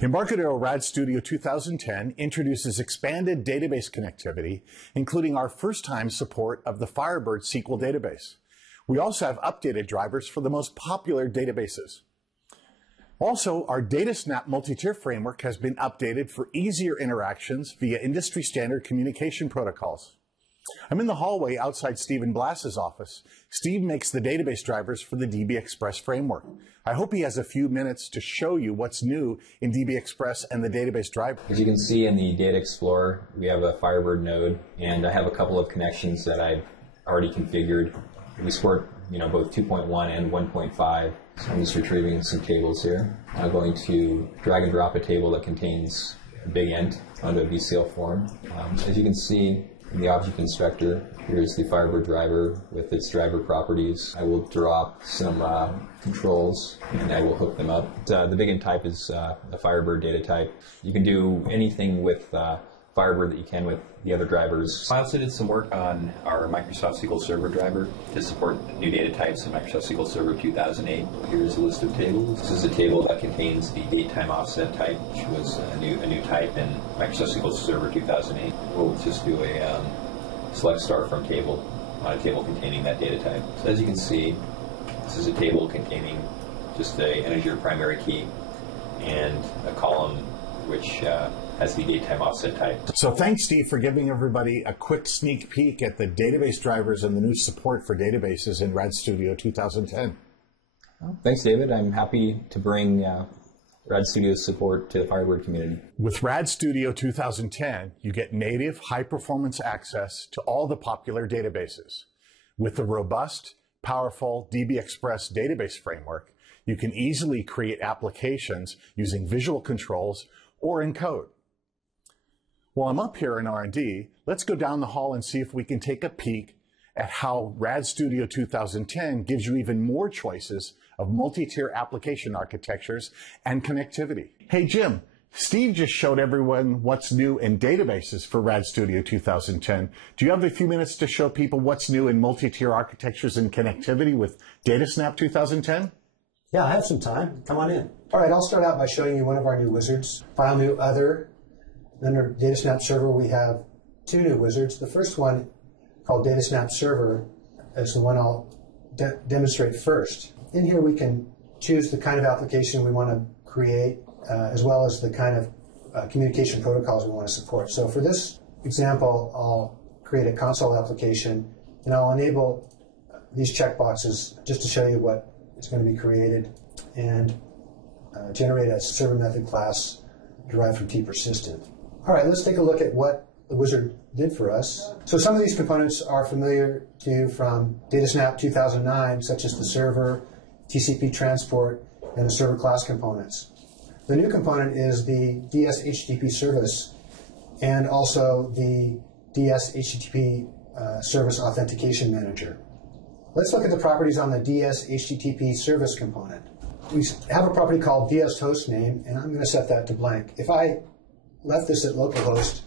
Embarcadero Rad Studio 2010 introduces expanded database connectivity, including our first-time support of the Firebird SQL database. We also have updated drivers for the most popular databases. Also, our DataSnap multi-tier framework has been updated for easier interactions via industry-standard communication protocols. I'm in the hallway outside Stephen Blass's office. Steve makes the database drivers for the DB Express framework. I hope he has a few minutes to show you what's new in DB Express and the database driver. As you can see in the Data Explorer, we have a Firebird node, and I have a couple of connections that I've already configured. We support both 2.1 and 1.5. So I'm just retrieving some tables here. I'm going to drag and drop a table that contains a big int onto a VCL form. As you can see, in the object inspector, here's the Firebird driver with its driver properties. I will drop some controls and I will hook them up. The big int type is a Firebird data type. You can do anything with Firebird that you can with the other drivers. I also did some work on our Microsoft SQL Server driver to support new data types in Microsoft SQL Server 2008. Here's a list of tables. This is a table that contains the date time offset type, which was a new type in Microsoft SQL Server 2008. We'll just do a select star from table on a table containing that data type. So as you can see, this is a table containing just an integer primary key and a column which has the datetime offset type. So thanks, Steve, for giving everybody a quick sneak peek at the database drivers and the new support for databases in Rad Studio 2010. Well, thanks, David. I'm happy to bring Rad Studio's support to the Firebird community. With Rad Studio 2010, you get native, high-performance access to all the popular databases. With the robust, powerful DB Express database framework, you can easily create applications using visual controls or in code. While I'm up here in R&D, let's go down the hall and see if we can take a peek at how Rad Studio 2010 gives you even more choices of multi-tier application architectures and connectivity. Hey Jim, Steve just showed everyone what's new in databases for Rad Studio 2010. Do you have a few minutes to show people what's new in multi-tier architectures and connectivity with DataSnap 2010? Yeah, I have some time. Come on in. All right, I'll start out by showing you one of our new wizards. File new other. Under DataSnap Server, we have two new wizards. The first one, called DataSnap Server, is the one I'll demonstrate first. In here, we can choose the kind of application we want to create, as well as the kind of communication protocols we want to support. So for this example, I'll create a console application, and I'll enable these checkboxes just to show you what is going to be created, and generate a server method class derived from tPersistent. All right, let's take a look at what the wizard did for us. So some of these components are familiar to you from DataSnap 2009, such as the server, TCP transport, and the server class components. The new component is the DS HTTP service and also the DS HTTP service authentication manager. Let's look at the properties on the DS HTTP service component. We have a property called DS hostname, and I'm going to set that to blank. If I left this at localhost,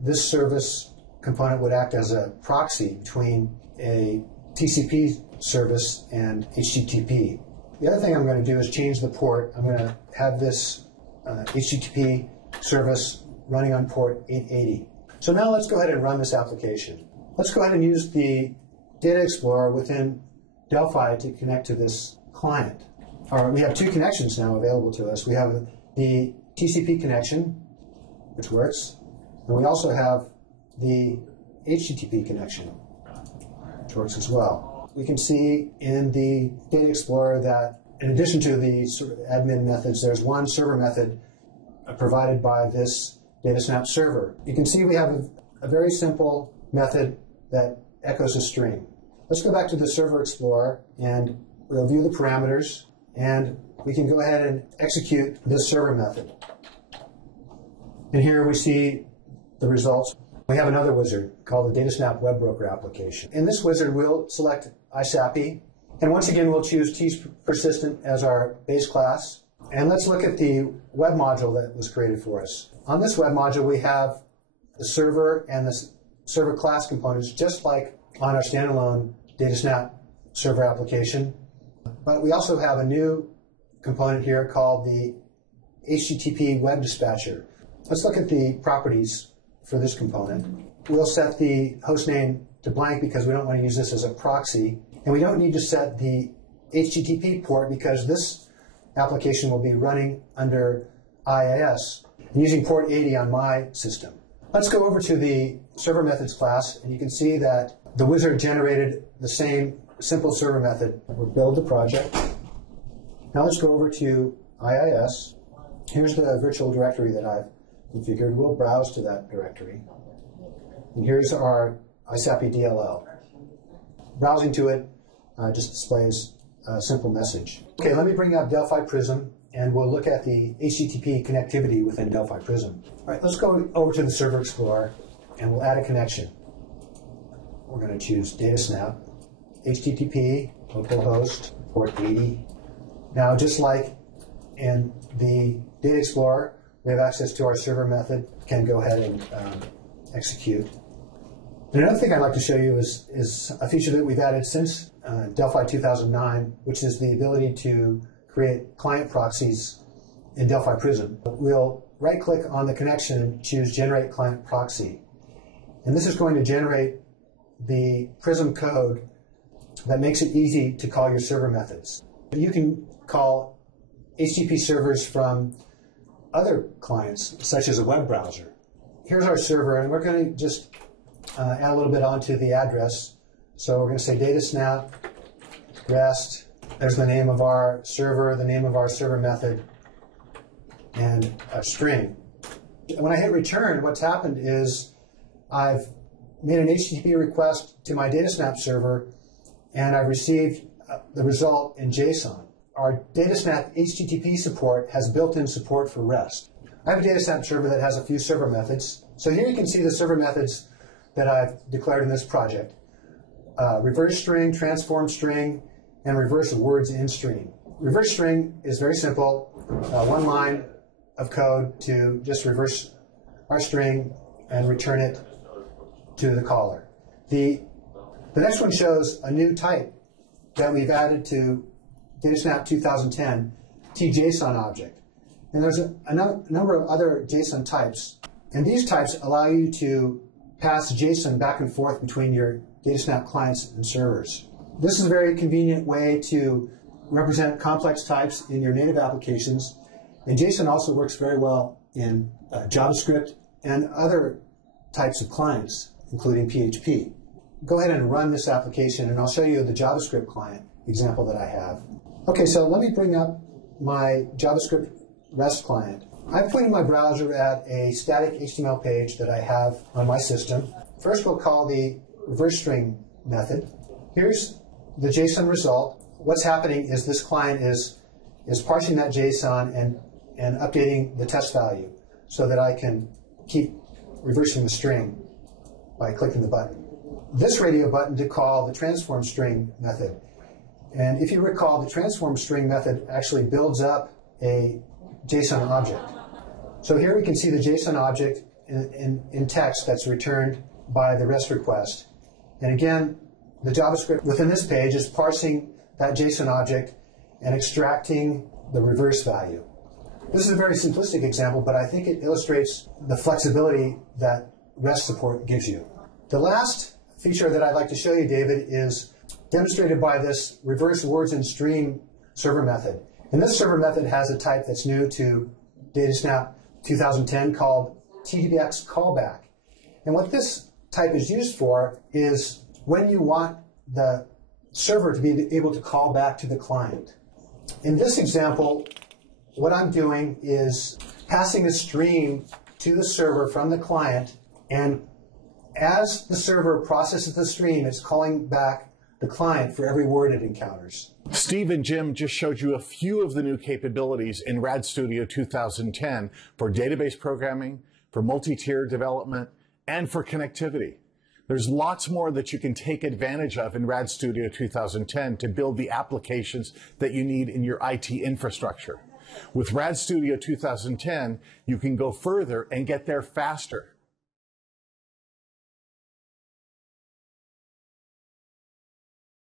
this service component would act as a proxy between a TCP service and HTTP. The other thing I'm going to do is change the port. I'm going to have this HTTP service running on port 880. So now let's go ahead and run this application. Let's go ahead and use the Data Explorer within Delphi to connect to this client. We have two connections now available to us. We have the TCP connection, which works, and we also have the HTTP connection, which works as well. We can see in the Data Explorer that in addition to the sort of admin methods, there's one server method provided by this DataSnap server. You can see we have a very simple method that echoes a string. Let's go back to the Server Explorer and we'll view the parameters, and we can go ahead and execute this server method. And here we see the results. We have another wizard called the DataSnap Web Broker application. In this wizard, we'll select ISAPI, and once again, we'll choose tPersistent as our base class. And let's look at the web module that was created for us. On this web module, we have the server and the server class components, just like on our standalone DataSnap server application. But we also have a new component here called the HTTP web dispatcher. Let's look at the properties for this component. We'll set the host name to blank because we don't want to use this as a proxy. And we don't need to set the HTTP port because this application will be running under IIS and using port 80 on my system. Let's go over to the server methods class, and you can see that the wizard generated the same simple server method. We'll build the project. Now let's go over to IIS. Here's the virtual directory that I've configured. We'll browse to that directory. And here's our ISAPI DLL. Browsing to it just displays a simple message. Okay, let me bring up Delphi Prism, and we'll look at the HTTP connectivity within Delphi Prism. All right, let's go over to the Server Explorer, and we'll add a connection. We're going to choose DataSnap, HTTP, localhost, port 80. Now, just like in the Data Explorer, we have access to our server method, can go ahead and execute. And another thing I'd like to show you is a feature that we've added since Delphi 2009, which is the ability to create client proxies in Delphi Prism. We'll right-click on the connection and choose Generate Client Proxy. And this is going to generate the Prism code that makes it easy to call your server methods. You can call HTTP servers from other clients, such as a web browser. Here's our server, and we're going to just add a little bit onto the address. So we're going to say DataSnap, REST. There's the name of our server, the name of our server method, and a string. When I hit return, what's happened is I've made an HTTP request to my DataSnap server, and I've received the result in JSON. Our DataSnap HTTP support has built-in support for REST. I have a DataSnap server that has a few server methods. So here you can see the server methods that I've declared in this project. Reverse string, transform string, and reverse words in string. Reverse string is very simple. One line of code to just reverse our string and return it to the caller. The next one shows a new type that we've added to DataSnap 2010, TJSON object. And there's a number of other JSON types. And these types allow you to pass JSON back and forth between your DataSnap clients and servers. This is a very convenient way to represent complex types in your native applications. And JSON also works very well in JavaScript and other types of clients, including PHP. Go ahead and run this application, and I'll show you the JavaScript client example that I have. Okay, so let me bring up my JavaScript REST client. I'm pointing my browser at a static HTML page that I have on my system. First, we'll call the reverse string method. Here's the JSON result. What's happening is this client is parsing that JSON and updating the test value so that I can keep reversing the string by clicking the button. This radio button to call the transform string method. And if you recall, the transform string method actually builds up a JSON object. So here we can see the JSON object in text that's returned by the REST request. And again, the JavaScript within this page is parsing that JSON object and extracting the reverse value. This is a very simplistic example, but I think it illustrates the flexibility that REST support gives you. The last feature that I'd like to show you, David, is demonstrated by this reverse words in string server method. And this server method has a type that's new to DataSnap 2010 called TDBX callback. And what this type is used for is when you want the server to be able to call back to the client. In this example, what I'm doing is passing a stream to the server from the client, and as the server processes the stream, it's calling back the client for every word it encounters. Steve and Jim just showed you a few of the new capabilities in RAD Studio 2010 for database programming, for multi-tier development, and for connectivity. There's lots more that you can take advantage of in RAD Studio 2010 to build the applications that you need in your IT infrastructure. With RAD Studio 2010, you can go further and get there faster.